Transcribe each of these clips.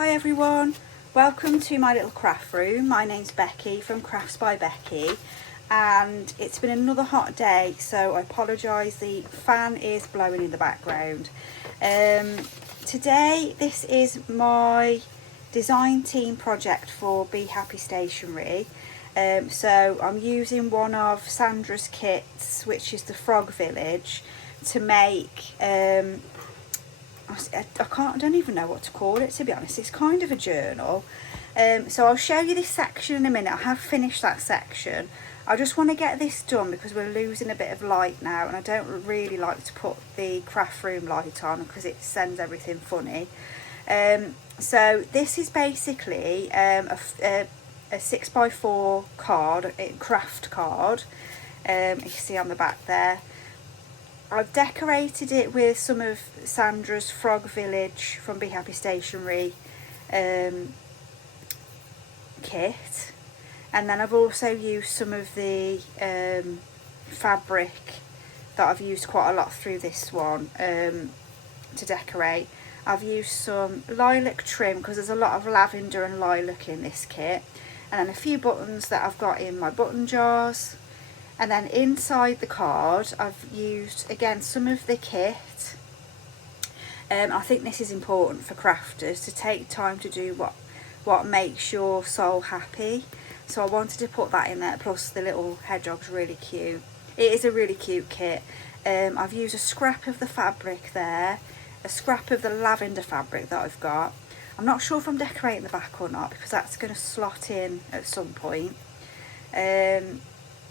Hi everyone, welcome to my little craft room. My name's Becky from Crafts by Becky, and it's been another hot day, so I apologise, the fan is blowing in the background. Today this is my design team project for Be Happy Stationery. So I'm using one of Sandra's kits, which is the Frog Village, to make I don't even know what to call it, to be honest. It's kind of a journal. So I'll show you this section in a minute. I have finished that section. I just want to get this done because we're losing a bit of light now, and I don't really like to put the craft room light on because it sends everything funny. So this is basically a 6x4 card, a craft card. You can see on the back there. I've decorated it with some of Sandra's Frog Village from Be Happy Stationery kit, and then I've also used some of the fabric that I've used quite a lot through this one to decorate. I've used some lilac trim because there's a lot of lavender and lilac in this kit, and then a few buttons that I've got in my button jars. And then inside the card I've used again some of the kit. I think this is important for crafters, to take time to do what makes your soul happy. So I wanted to put that in there, plus the little hedgehog's really cute. It is a really cute kit. I've used a scrap of the fabric there, a scrap of the lavender fabric that I've got. I'm not sure if I'm decorating the back or not because that's going to slot in at some point.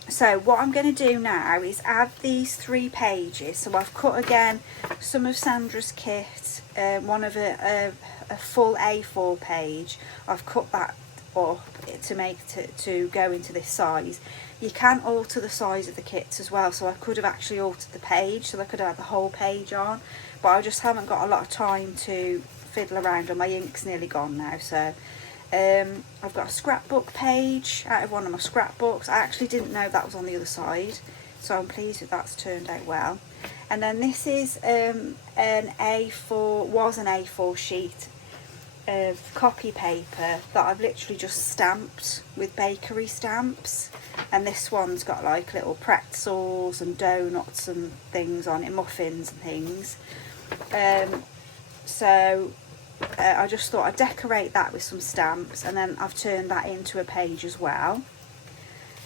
So what I'm going to do now is add these 3 pages. So I've cut again some of Sandra's kit, one of a full A4 page. I've cut that up to go into this size. You can alter the size of the kits as well, so I could have actually altered the page, so I could have the whole page on, but I just haven't got a lot of time to fiddle around, and my ink's nearly gone now. So I've got a scrapbook page out of one of my scrapbooks. I actually didn't know that was on the other side, so I'm pleased that that's turned out well. And then this is an A4 sheet of copy paper that I've literally just stamped with bakery stamps, and this one's got like little pretzels and donuts and things on it, muffins and things. I just thought I'd decorate that with some stamps, and then I've turned that into a page as well.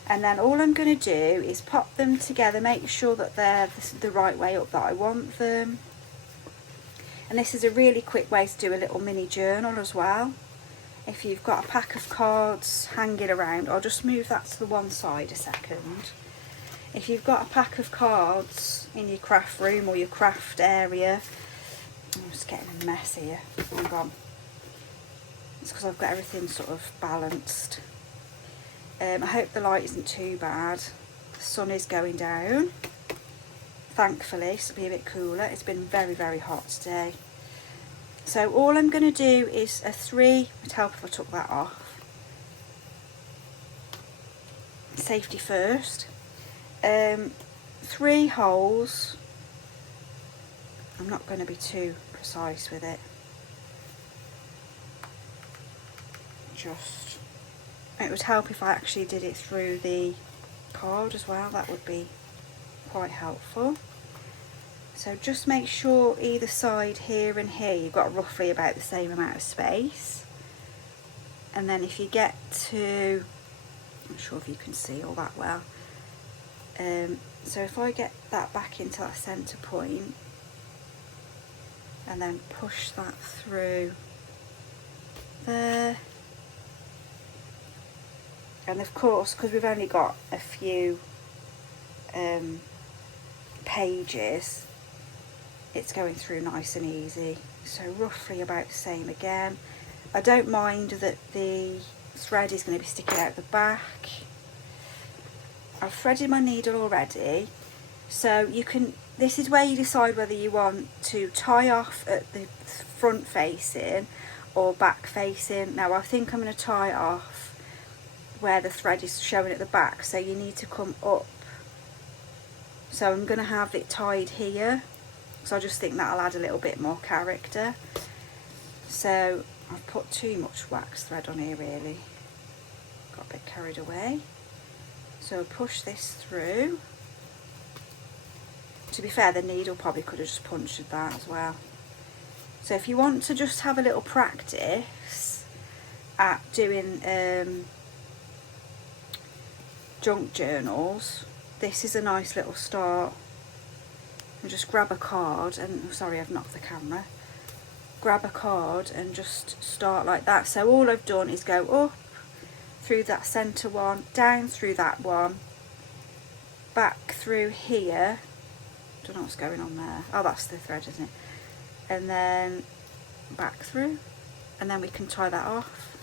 And then all I'm going to do is pop them together, make sure that they're the right way up that I want them. And this is a really quick way to do a little mini journal as well. If you've got a pack of cards hanging around, I'll just move that to the one side a second. If you've got a pack of cards in your craft room or your craft area, I'm just getting a mess here. Hang on. It's because I've got everything sort of balanced. I hope the light isn't too bad. The sun is going down. Thankfully, so it'll be a bit cooler. It's been very, very hot today. So all I'm going to do is a 3. It'd help if I took that off. Safety first. 3 holes. I'm not going to be too precise with it. It would help if I actually did it through the card as well. That would be quite helpful. So just make sure either side here and here you've got roughly about the same amount of space. And then if you get to, I'm not sure if you can see all that well. So if I get that back into that centre point, and then push that through there. And of course, because we've only got a few pages, it's going through nice and easy. So roughly about the same again. I don't mind that the thread is going to be sticking out the back. I've threaded my needle already, so you can, this is where you decide whether you want to tie off at the front facing or back facing. Now I think I'm going to tie it off where the thread is showing at the back, so you need to come up. So I'm going to have it tied here, so I just think that'll add a little bit more character. So I've put too much wax thread on here really, got a bit carried away. So push this through. To be fair, the needle probably could have just punctured that as well. So if you want to just have a little practice at doing junk journals, this is a nice little start. And just grab a card and, sorry, I've knocked the camera. Grab a card and just start like that. So all I've done is go up through that centre one, down through that one, back through here. Don't know what's going on there. Oh, that's the thread, isn't it? And then back through, and then we can tie that off.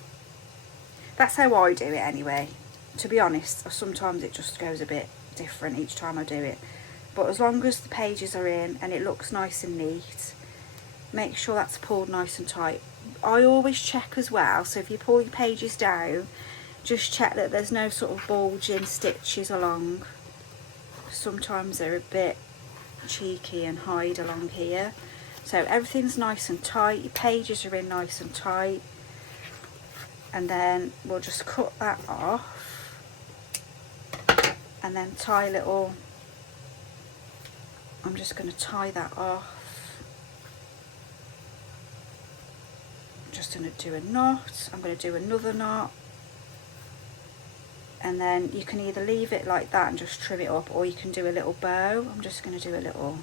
That's how I do it anyway. To be honest, sometimes it just goes a bit different each time I do it. But as long as the pages are in and it looks nice and neat, make sure that's pulled nice and tight. I always check as well, so if you pull your pages down, just check that there's no sort of bulging stitches along. Sometimes they're a bit cheeky and hide along here. So everything's nice and tight, your pages are in nice and tight, and then we'll just cut that off and then tie a little, I'm just going to tie that off. I'm just going to do a knot, I'm going to do another knot, and then you can either leave it like that and just trim it up, or you can do a little bow. I'm just going to do a little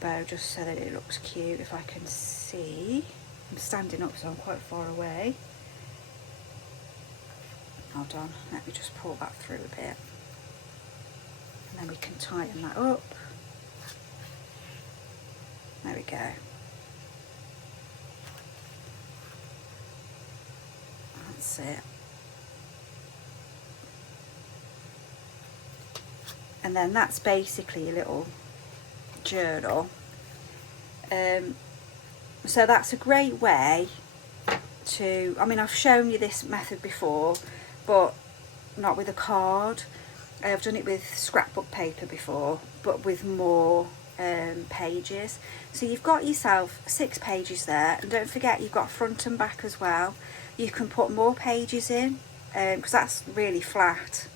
bow just so that it looks cute if I can see. I'm standing up so I'm quite far away. Hold on, let me just pull that through a bit. And then we can tighten that up. There we go. That's it. And then that's basically a little journal. So that's a great way to, I mean, I've shown you this method before, but not with a card. I've done it with scrapbook paper before, but with more pages. So you've got yourself 6 pages there, and don't forget you've got front and back as well. You can put more pages in because that's really flat.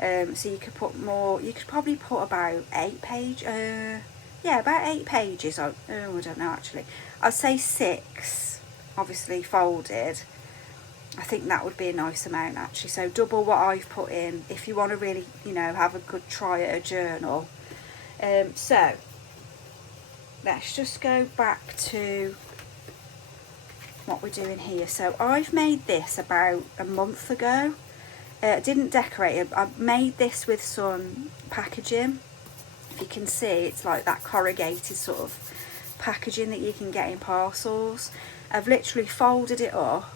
So you could put more, you could probably put about 8 pages, yeah, about 8 pages. I don't know actually. I'd say 6, obviously folded. I think that would be a nice amount actually. So double what I've put in if you want to really, you know, have a good try at a journal. So let's just go back to what we're doing here. So I've made this about a month ago. Didn't decorate it. I made this with some packaging. If you can see, it's like that corrugated sort of packaging that you can get in parcels. I've literally folded it up.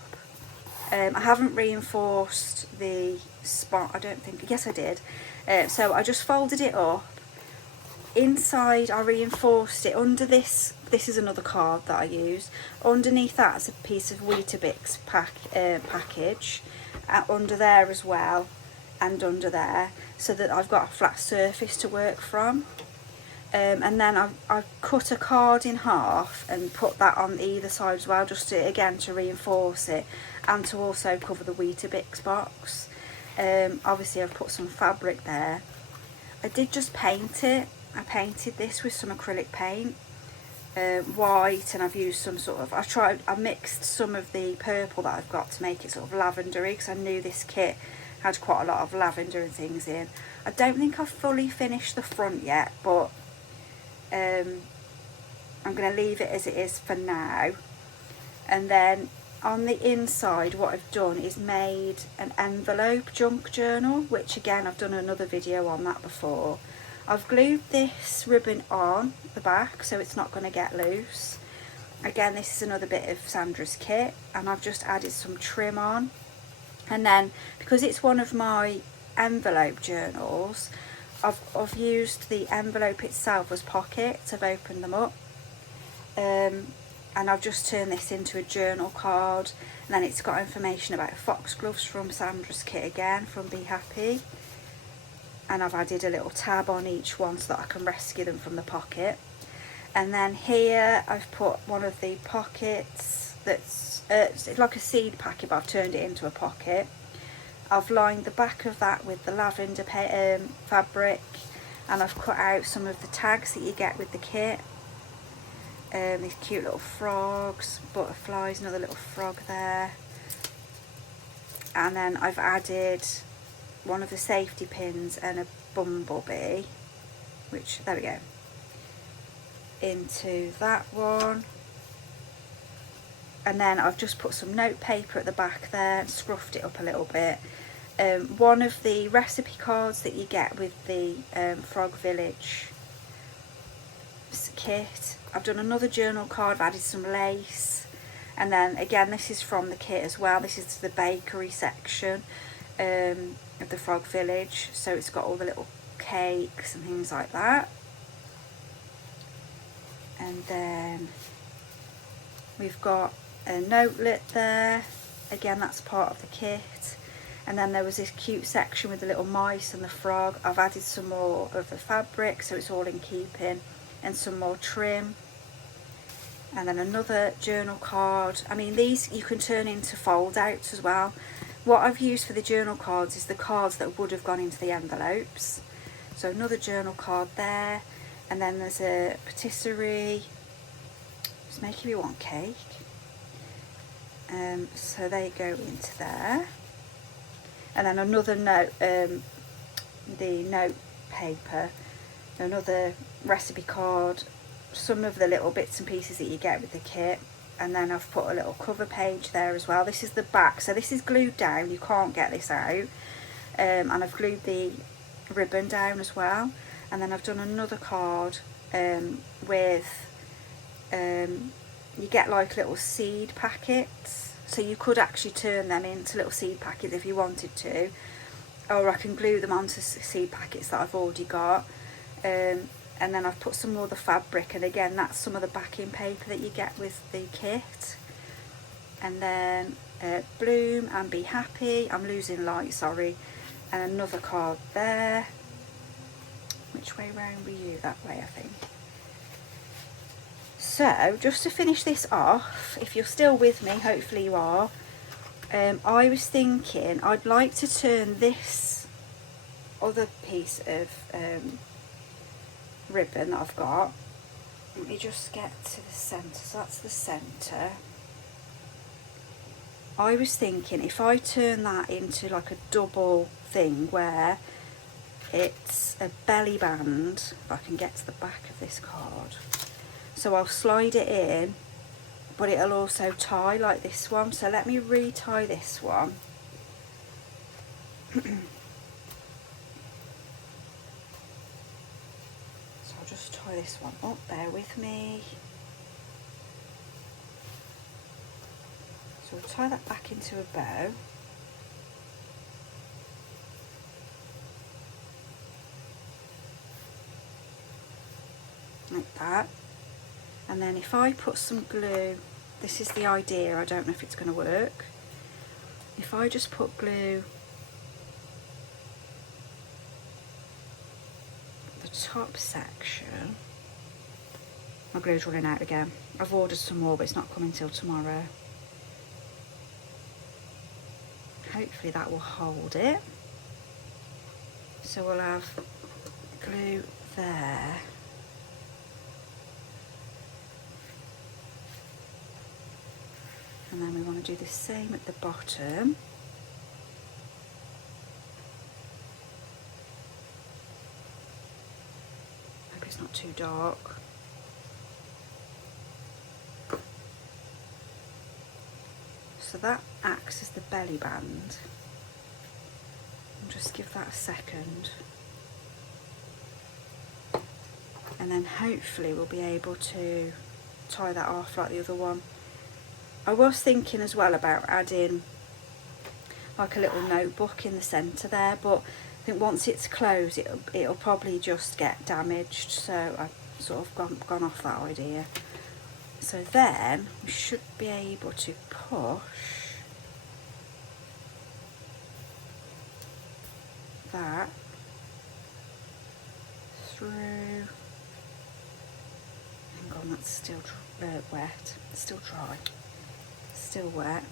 I haven't reinforced the spot, I don't think. Yes, I did. So I just folded it up. Inside, I reinforced it under this. This is another card that I use. Underneath that is a piece of Weetabix package. Under there as well, and under there, so that I've got a flat surface to work from. And then I've cut a card in half and put that on either side as well, just to, again, to reinforce it and to also cover the Weetabix box. Obviously I've put some fabric there. I did just paint it. I painted this with some acrylic paint, white, and I've used some sort of, I mixed some of the purple that I've got to make it sort of lavendery, because I knew this kit had quite a lot of lavender and things in. I don't think I've fully finished the front yet, but I'm going to leave it as it is for now. And then on the inside, what I've done is made an envelope junk journal, which again, I've done another video on that before. I've glued this ribbon on the back so it's not going to get loose. Again, this is another bit of Sandra's kit, and I've just added some trim on. And then, because it's one of my envelope journals, I've used the envelope itself as pockets. I've opened them up, and I've just turned this into a journal card. And then it's got information about foxgloves from Sandra's kit again, from Be Happy. And I've added a little tab on each one so that I can rescue them from the pocket. And then here I've put one of the pockets that's it's like a seed packet, but I've turned it into a pocket. I've lined the back of that with the lavender fabric, and I've cut out some of the tags that you get with the kit. These cute little frogs, butterflies, another little frog there. And then I've added one of the safety pins and a bumblebee, which, there we go, into that one. And then I've just put some note paper at the back there and scruffed it up a little bit. One of the recipe cards that you get with the Frog Village kit. I've done another journal card, I've added some lace, and then again this is from the kit as well. This is the bakery section of the Frog Village, so it's got all the little cakes and things like that. And then we've got a notelet there, again that's part of the kit. And then there was this cute section with the little mice and the frog. I've added some more of the fabric so it's all in keeping, and some more trim. And then another journal card. I mean, these you can turn into fold outs as well. What I've used for the journal cards is the cards that would have gone into the envelopes. So another journal card there. And then there's a patisserie. It's making me want cake. So they go into there. And then another note, the note paper, another recipe card, some of the little bits and pieces that you get with the kit. And then I've put a little cover page there as well. This is the back, so this is glued down, you can't get this out. And I've glued the ribbon down as well. And then I've done another card with, you get like little seed packets. So you could actually turn them into little seed packets if you wanted to. Or I can glue them onto seed packets that I've already got. And then I've put some more of the fabric, and again that's some of the backing paper that you get with the kit. And then Bloom and Be Happy, I'm losing light, sorry. And another card there. Which way round were you? That way, I think. So just to finish this off, if you're still with me, hopefully you are, I was thinking I'd like to turn this other piece of ribbon that I've got, let me just get to the centre, so that's the centre. I was thinking if I turn that into like a double thing where it's a belly band, if I can get to the back of this card, so I'll slide it in, but it'll also tie like this one. So let me re-tie this one. So I'll just tie this one up, bear with me. So we'll tie that back into a bow. Like that. And then if I put some glue, this is the idea, I don't know if it's going to work. If I just put glue the top section, my glue's running out again. I've ordered some more, but it's not coming till tomorrow. Hopefully that will hold it. So we'll have glue there. And then we want to do the same at the bottom. Hope it's not too dark. So that acts as the belly band. I'll just give that a second. And then hopefully we'll be able to tie that off like the other one. I was thinking as well about adding like a little notebook in the centre there, but I think once it's closed it'll probably just get damaged, so I've sort of gone off that idea. So then we should be able to push that through and on, that's still wet, still dry, still wet.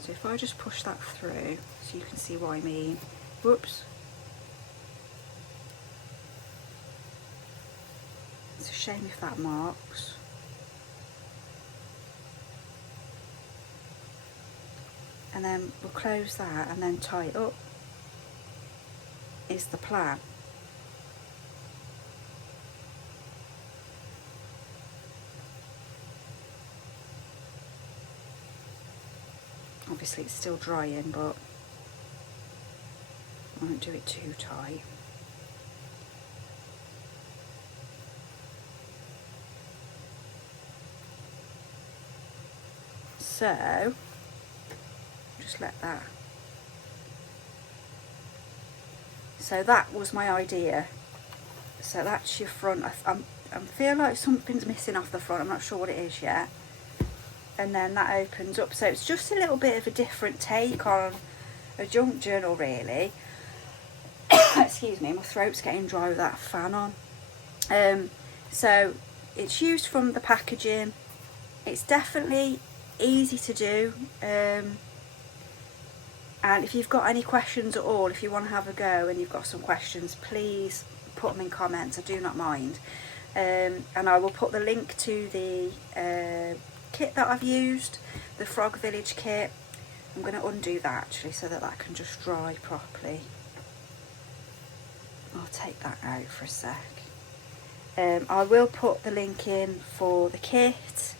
So if I just push that through so you can see what I mean. Whoops. It's a shame if that marks. And then we'll close that and then tie it up is the plan. Obviously it's still drying, but I won't do it too tight. So just let that. So that was my idea. So that's your front. I feel like something's missing off the front. I'm not sure what it is yet. And then that opens up. So it's just a little bit of a different take on a junk journal, really. Excuse me, my throat's getting dry with that fan on. So it's used from the packaging. It's definitely easy to do. And if you've got any questions at all, if you want to have a go and you've got some questions, please put them in comments. I do not mind. And I will put the link to the kit that I've used, the Frog Village kit. I'm going to undo that actually so that that can just dry properly. I'll take that out for a sec. I will put the link in for the kit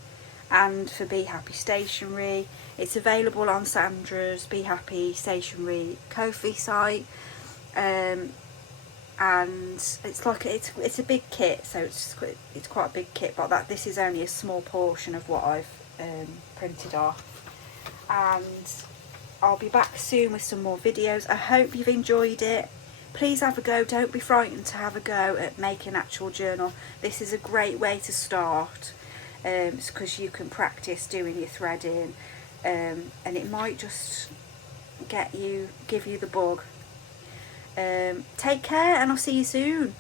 and for Be Happy Stationery. It's available on Sandra's Be Happy Stationery Ko-fi site, and it's like it's a big kit, so it's quite a big kit, but this is only a small portion of what I've printed off. And I'll be back soon with some more videos. I hope you've enjoyed it. Please have a go. Don't be frightened to have a go at making an actual journal. This is a great way to start, because you can practice doing your threading, and it might just give you the bug. Take care, and I'll see you soon.